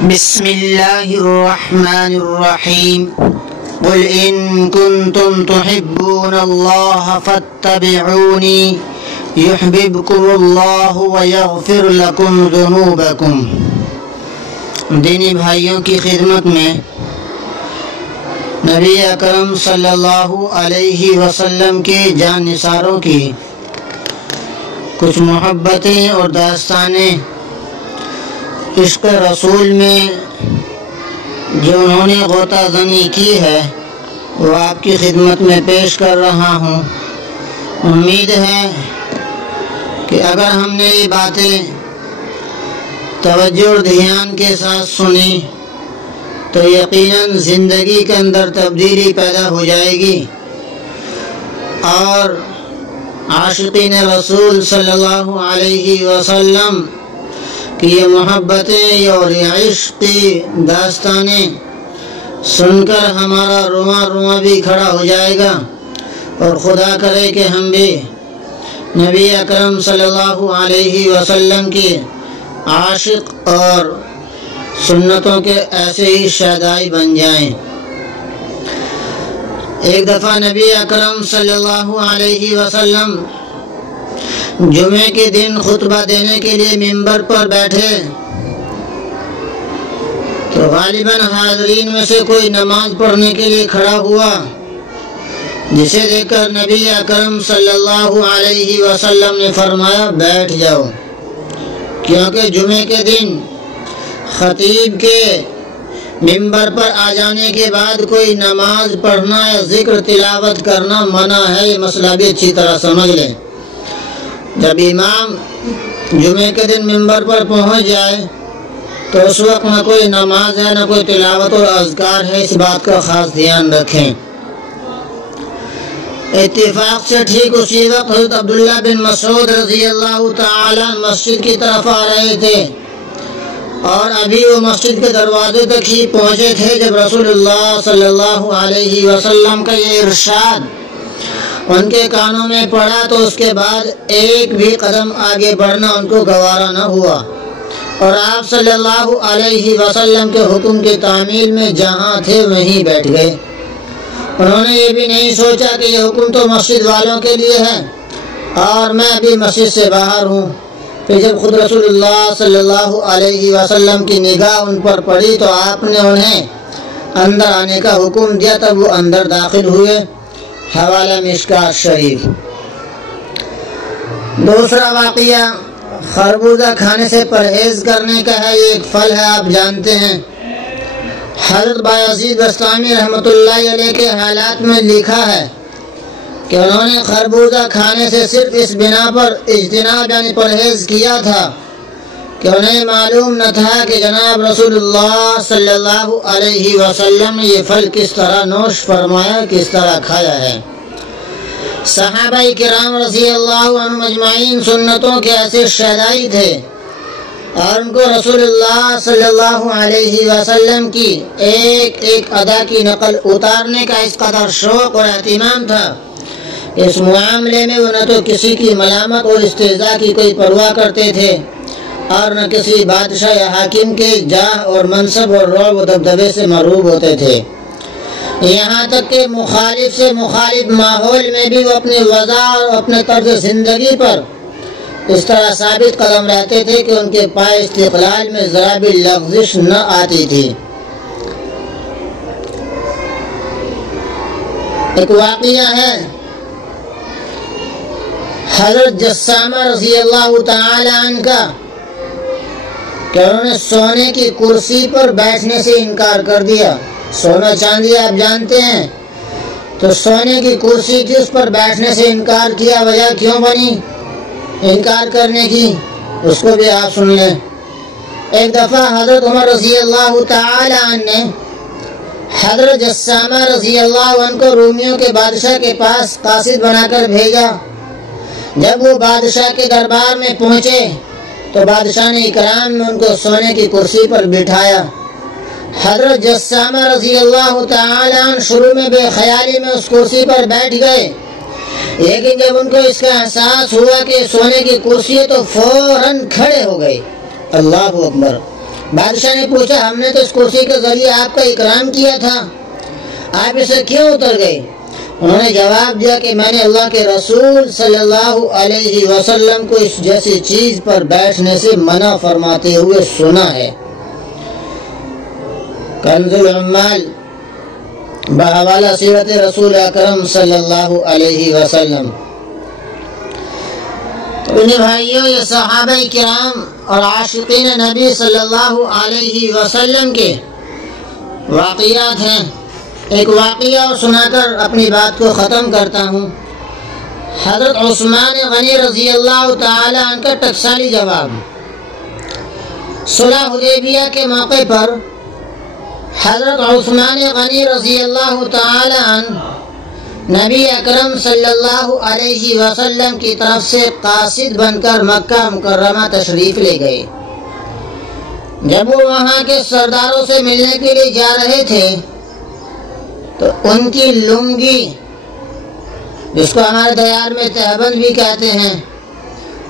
بسم اللہ الرحمن الرحیم قل ان کنتم تحبون اللہ فاتبعونی یحببکم اللہ ویغفر لکم ذنوبکم۔ دینی بھائیوں کی خدمت میں نبی اکرم صلی اللہ علیہ وسلم کے جان نثاروں کی کچھ محبتیں اور داستانیں عشق رسول میں جو انہوں نے غوطہ زنی کی ہے وہ آپ کی خدمت میں پیش کر رہا ہوں۔ امید ہے کہ اگر ہم نے یہ باتیں توجہ اور دھیان کے ساتھ سنی تو یقیناً زندگی کے اندر تبدیلی پیدا ہو جائے گی اور عاشقین رسول صلی اللہ علیہ وسلم کہ یہ محبتیں اور یہ عشق کی داستانیں سن کر ہمارا رواں رواں بھی کھڑا ہو جائے گا، اور خدا کرے کہ ہم بھی نبی اکرم صلی اللہ علیہ وسلم کی عاشق اور سنتوں کے ایسے ہی شیدائی بن جائیں۔ ایک دفعہ نبی اکرم صلی اللہ علیہ وسلم جمعے کے دن خطبہ دینے کے لیے منبر پر بیٹھے تو غالباً حاضرین میں سے کوئی نماز پڑھنے کے لیے کھڑا ہوا، جسے دیکھ کر نبی اکرم صلی اللہ علیہ وسلم نے فرمایا بیٹھ جاؤ، کیونکہ جمعے کے دن خطیب کے منبر پر آ جانے کے بعد کوئی نماز پڑھنا یا ذکر تلاوت کرنا منع ہے۔ یہ مسئلہ بھی اچھی طرح سمجھ لیں۔ جب امام جمعے کے دن منبر پر پہنچ جائے تو اس وقت نہ کوئی نماز ہے نہ کوئی تلاوت اور اذکار ہے، اس بات کا خاص دھیان رکھیں۔ اتفاق سے ٹھیک اسی وقت حضرت عبداللہ بن مسعود رضی اللہ تعالیٰ مسجد کی طرف آ رہے تھے، اور ابھی وہ مسجد کے دروازے تک ہی پہنچے تھے جب رسول اللہ صلی اللہ علیہ وسلم کا یہ ارشاد ان کے کانوں میں پڑا تو اس کے بعد ایک بھی قدم آگے بڑھنا ان کو گوارا نہ ہوا، اور آپ صلی اللہ علیہ وسلم کے حکم کی تعمیل میں جہاں تھے وہیں بیٹھ گئے۔ انہوں نے یہ بھی نہیں سوچا کہ یہ حکم تو مسجد والوں کے لیے ہے اور میں ابھی مسجد سے باہر ہوں۔ پھر جب خود رسول اللہ صلی اللہ علیہ وسلم کی نگاہ ان پر پڑی تو آپ نے انہیں اندر آنے کا حکم دیا، تب وہ اندر داخل ہوئے۔ حوالہ مشکات شریف۔ دوسرا واقعہ خربوزہ کھانے سے پرہیز کرنے کا ہے۔ یہ ایک پھل ہے، آپ جانتے ہیں۔ حضرت بایزید بسطامی رحمۃ اللہ علیہ کے حالات میں لکھا ہے کہ انہوں نے خربوزہ کھانے سے صرف اس بنا پر اجتناب یعنی پرہیز کیا تھا کہ انہیں معلوم نہ تھا کہ جناب رسول اللہ صلی اللہ علیہ وسلم نے یہ پھل کس طرح نوش فرمایا، کس طرح کھایا ہے۔ صحابہ کرام رضی اللہ عنہم اجمعین سنتوں کے ایسے شیدائی تھے، اور ان کو رسول اللہ صلی اللہ علیہ وسلم کی ایک ایک ادا کی نقل اتارنے کا اس قدر شوق اور اہتمام تھا، اس معاملے میں وہ نہ تو کسی کی ملامت اور استہزاء کی کوئی پرواہ کرتے تھے اور نہ کسی بادشاہ یا حاکم کے جاہ اور منصب اور رعب و دبدبے سے مرعوب ہوتے تھے۔ یہاں تک کہ مخالف سے مخالف ماحول میں بھی وہ اپنی وضع اور اپنے طرز زندگی پر اس طرح ثابت قدم رہتے تھے کہ ان کے پائے استقلال میں ذرا بھی لغزش نہ آتی تھی۔ ایک واقعہ ہے حضرت جسامہ رضی اللہ تعالی عنہ کا کہ انہوں نے سونے کی کرسی پر بیٹھنے سے انکار کر دیا۔ سونا چاندی آپ جانتے ہیں، تو سونے کی کرسی تھی، اس پر بیٹھنے سے انکار کیا۔ وجہ کیوں بنی انکار کرنے کی، اس کو بھی آپ سن لیں۔ ایک دفعہ حضرت عمر رضی اللہ تعالی عنہ نے حضرت جسامہ رضی اللہ عنہ کو رومیوں کے بادشاہ کے پاس قاصد بنا کر بھیجا۔ جب وہ بادشاہ کے دربار میں پہنچے تو بادشاہ نے اکرام میں ان کو سونے کی کرسی پر بٹھایا۔ حضرت جسامہ رضی اللہ تعالی عنہ شروع میں بے خیالی میں اس کرسی پر بیٹھ گئے، لیکن جب ان کو اس کا احساس ہوا کہ سونے کی کرسی ہے تو فوراً کھڑے ہو گئے۔ اللہ اکبر۔ بادشاہ نے پوچھا ہم نے تو اس کرسی کے ذریعے آپ کا اکرام کیا تھا، آپ اسے کیوں اتر گئے؟ انہوں نے جواب دیا کہ میں نے اللہ کے رسول صلی اللہ علیہ وسلم کو اس جیسی چیز پر بیٹھنے سے منع فرماتے ہوئے سنا ہے۔ کنز العمال بحوالہ سیرت رسول اکرم صلی اللہ علیہ وسلم۔ میرے بھائیوں، یہ صحابہ کرام اور عاشقین نبی صلی اللہ علیہ وسلم کے واقعات ہیں۔ ایک واقعہ اور سنا کر اپنی بات کو ختم کرتا ہوں۔ حضرت عثمان غنی رضی اللہ تعالی عنہ کا ٹکسالی جواب۔ صلح حدیبیہ کے موقع پر حضرت عثمان غنی رضی اللہ تعالی عنہ نبی اکرم صلی اللہ علیہ وسلم کی طرف سے قاصد بن کر مکہ مکرمہ تشریف لے گئے۔ جب وہ وہاں کے سرداروں سے ملنے کے لیے جا رہے تھے تو ان کی لنگی، جس کو ہمارے دیار میں تہبند بھی کہتے ہیں،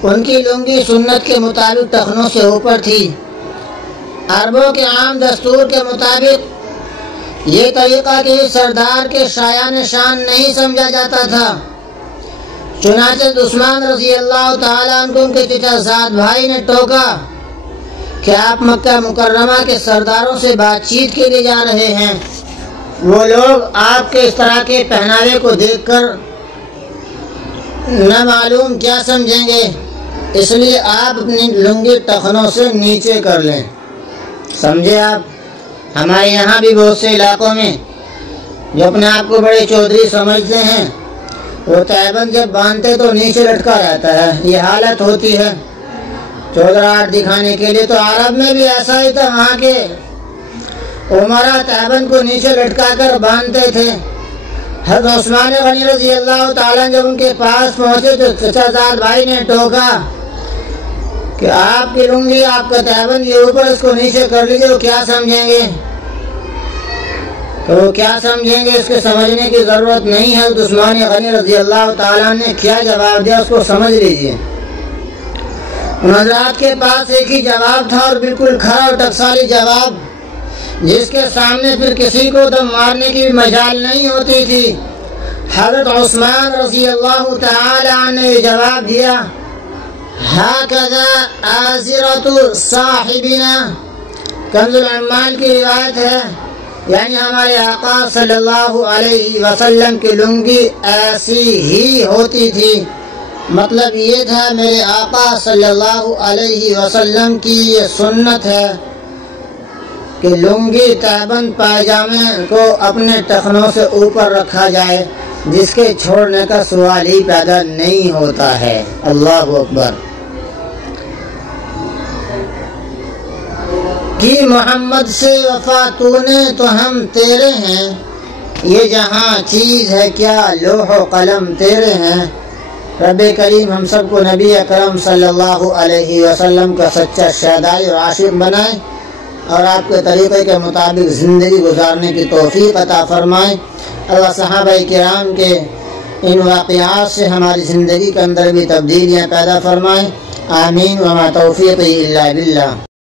ان کی لنگی سنت کے مطابق ٹخنوں سے اوپر تھی۔ عربوں کے عام دستور کے مطابق یہ طریقہ کسی سردار کے شایان شان نہیں سمجھا جاتا تھا۔ چنانچہ عثمان رضی اللہ تعالیٰ عنہ کو ان کے چچا زاد بھائی نے ٹوکا کہ آپ مکہ مکرمہ کے سرداروں سے بات چیت کے لیے جا رہے ہیں، وہ لوگ آپ کے اس طرح کے پہناوے کو دیکھ کر نہ معلوم کیا سمجھیں گے، اس لیے آپ اپنی لنگی ٹخنوں سے نیچے کر لیں۔ سمجھے آپ؟ ہمارے یہاں بھی بہت سے علاقوں میں جو اپنے آپ کو بڑے چودھری سمجھتے ہیں، وہ تہبند جب باندھتے تو نیچے لٹکا رہتا ہے۔ یہ حالت ہوتی ہے چودراہٹ دکھانے کے لیے۔ تو عرب میں بھی ایسا ہی تھا، وہاں کے عمرا تہبند کو نیچے لٹکا کر باندھتے تھے۔ حضرت عثمان غنی رضی اللہ تعالیٰ جب ان کے پاس پہنچے تو چچا زاد بھائی نے ٹوکا کہ آپ کی لنگی، آپ کا تہبند یہ اوپر، اس کو نیچے کر لیجیے، وہ کیا سمجھیں گے؟ تو وہ کیا سمجھیں گے اس کے سمجھنے کی ضرورت نہیں ہے۔ عثمان غنی رضی اللہ تعالیٰ نے کیا جواب دیا اس کو سمجھ لیجیے۔ ان حضرات کے پاس ایک ہی جواب تھا اور بالکل کھرا اور ٹکسالی جواب، جس کے سامنے پھر کسی کو دم مارنے کی مجال نہیں ہوتی تھی۔ حضرت عثمان رضی اللہ تعالی عنہ نے جواب دیا، ہاکذا آزرۃ صاحبنا۔ کنز العمال کی روایت ہے، یعنی ہمارے آقا صلی اللہ علیہ وسلم کی لنگی ایسی ہی ہوتی تھی۔ مطلب یہ تھا میرے آقا صلی اللہ علیہ وسلم کی یہ سنت ہے کہ لنگی تہبند پائجامے کو اپنے ٹخنوں سے اوپر رکھا جائے، جس کے چھوڑنے کا سوال ہی پیدا نہیں ہوتا ہے۔ اللہ اکبر۔ کہ محمد سے وفا تو نے تو ہم تیرے ہیں، یہ جہاں چیز ہے کیا لوح و قلم تیرے ہیں۔ رب کریم ہم سب کو نبی اکرم صلی اللہ علیہ وسلم کا سچا شیدائی اور عاشق بنائے اور آپ کے طریقے کے مطابق زندگی گزارنے کی توفیق عطا فرمائے۔ اللہ صحابہ کرام کے ان واقعات سے ہماری زندگی کے اندر بھی تبدیلیاں پیدا فرمائے۔ آمین۔ وما توفیقی الا باللہ۔